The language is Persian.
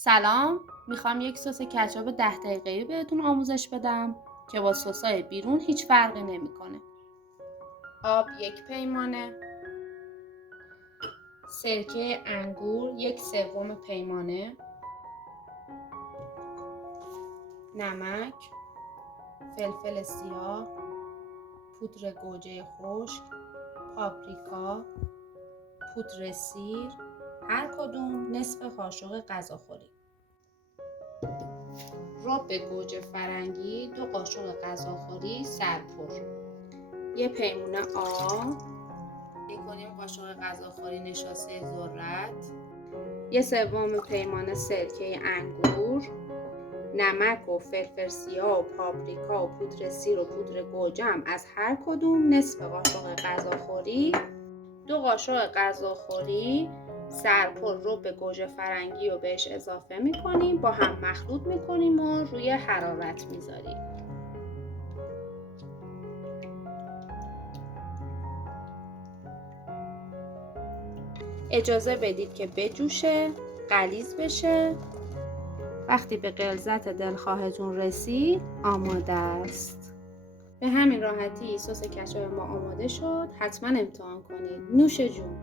سلام، میخوام یک سس کچاپ 10 دقیقه‌ای بهتون آموزش بدم که با سسای بیرون هیچ فرقی نمیکنه. آب 1 پیمانه، سرکه انگور 1/3 پیمانه، نمک، فلفل سیاه، پودر گوجه خشک، پاپریکا، پودر سیر، هر کدوم نصف قاشق غذاخوری. رب گوجه فرنگی 2 قاشق غذاخوری سرپر، 1 پیمونه آب، 1 قاشق غذاخوری نشاسته ذرت، 1/3 پیمانه سرکه انگور، نمک و فلفل سیاه و پاپریکا و پودر سیر و پودر گوجه هم از هر کدوم نصف قاشق غذاخوری، 2 قاشق غذاخوری سرپر رب گوجه فرنگی رو بهش اضافه میکنیم، با هم مخلوط میکنیم و روی حرارت میذاریم. اجازه بدید که بجوشه، غلیظ بشه. وقتی به غلظت دلخواهتون رسید آماده است. به همین راحتی سس کچاپ ما آماده شد. حتما امتحان کنید. نوش جون.